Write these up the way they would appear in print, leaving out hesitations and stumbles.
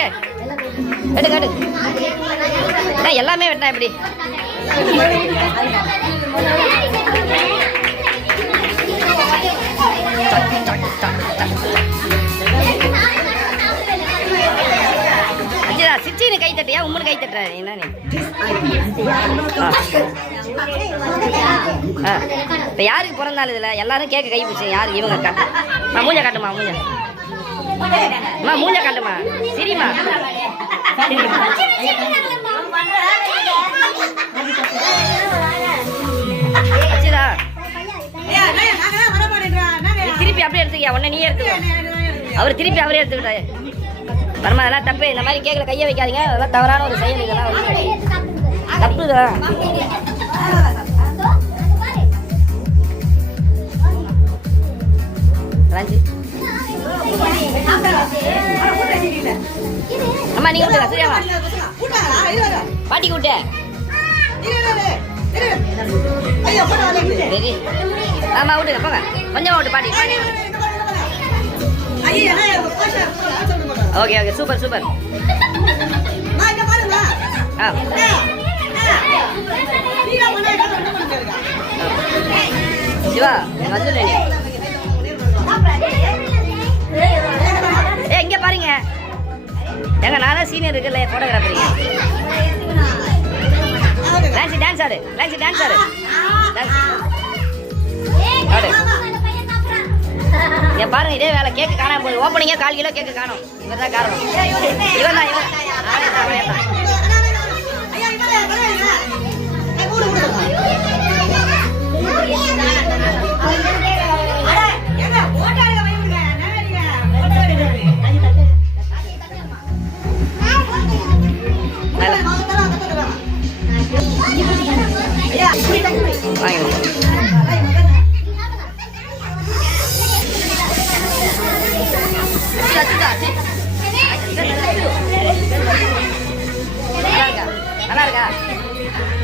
கேக்கு எடு கேடு எல்லாமே வெட்டினா எப்படி சிச்சின்னு கை தட்டியா உம்மனு கை தட்டுற என்ன நீ இப்போ யாருக்கு பிறந்தாலும் இதில் எல்லாரும் கேட்க கை பிடிச்சி யாருக்கு இவங்க காட்டு மூஞ்ச காட்டுமா மூஞ்ச காட்டுமா சரிம்மா அச்சுதா திருப்பி அப்படியே எடுத்துக்கியா உடனே நீ எடுத்துக்க அவர் திருப்பி அவரே எடுத்துக்கிட்டாரு பரமா அதெல்லாம் தப்பு இந்த மாதிரி கேட்கல கையை வைக்காதீங்க அதெல்லாம் தவறான ஒரு செயல் இதெல்லாம் தப்புதான் அம்மா நீங்க விட்டுங்க சரியாமா பாட்டி கூட்ட ஆமா விட்டுங்க போங்க கொஞ்சம் விட்டு பாட்டி okay okay super super Siva வந்து இங்க பாருங்க எங்க நான் தான் சீனியர் இருக்குல்ல போட்டோகிராஃபர் டான்ஸ் ஆடு என் பாருங்க இதே வேலை கேக்கு காணாம போகுது ஓப்பனிங்கே 1/4 கிலோ கேக்கு காணும் இவர் தான் காரணம் இவன் தான்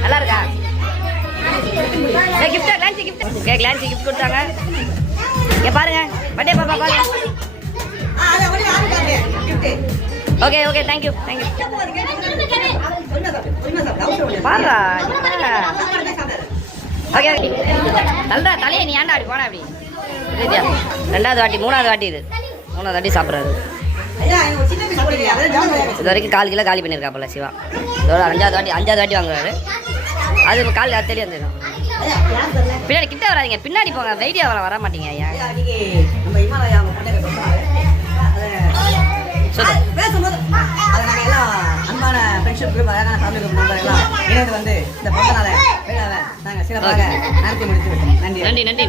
நல்லா இருக்கா கிளான்சி கிஃப்ட் கொடுத்தாங்க இங்க பாருங்க பட்டே பாப்பா பாருங்க ஓகே ஓகே தேங்க்யூ பாருடா ஓகே நல்லா தலையை நீ ஏன்டா அப்படி போனா அப்படி ரெண்டாவது வாட்டி மூணாவது வாட்டி சாப்பிட்றாரு இது வரைக்கும் 1/4 கிலோ காலி பண்ணியிருக்காப்புல சிவா இதோட 5வது வாட்டி வாங்குறாரு அது கால் தெரிய வந்துடும் பின்னாடி கிட்ட வராதிங்க பின்னாடி போங்க வெயிட்டியா வர மாட்டீங்க ஐயா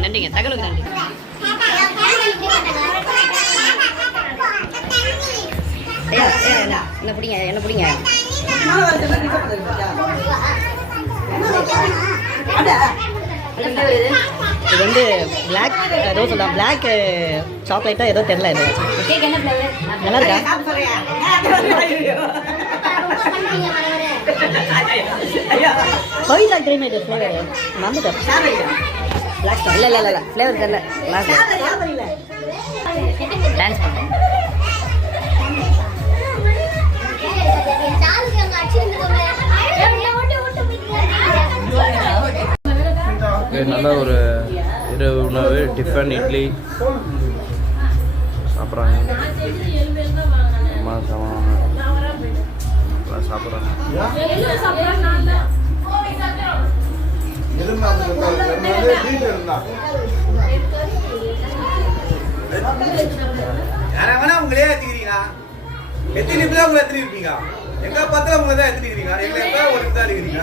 நன்றிங்க தகவலுக்கு நன்றி என்ன பிடிங்க இது வந்து பிளாக் ஏதோ சொல்லலாம் பிளாக் சாக்லேட்டா ஏதோ தெரியல இது கேக் என்ன ஃப்ளேவர் நல்லா இருக்கா கோயிலா தெரியுமா இது ஃப்ளேவர் மறந்துட்டேன் பிளாக் இல்ல ஃப்ளேவர் தெரியல டான்ஸ் பண்ணுங்க நல்ல ஒரு இரவு உணவு டிஃபன் இட்லி சாப்பிட்றாங்க அம்மா சாப்பிட்றாங்க உங்களே எடுத்துக்கிறீங்களா எத்தனை பேர் உங்களை எடுத்துருப்பீங்க எங்க பத்திரம் உங்களை தான் எடுத்துக்கிறீங்க எங்களை எப்போ ஒரு தான் இருக்கிறீங்க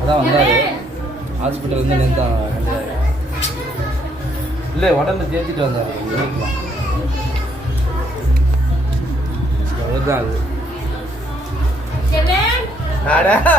அதான் வந்தாரு ஹாஸ்பிட்டல் வந்து நேர்தான் இல்லை உடம்பு தேய்ச்சிட்டு வந்தார் அதுதான் அது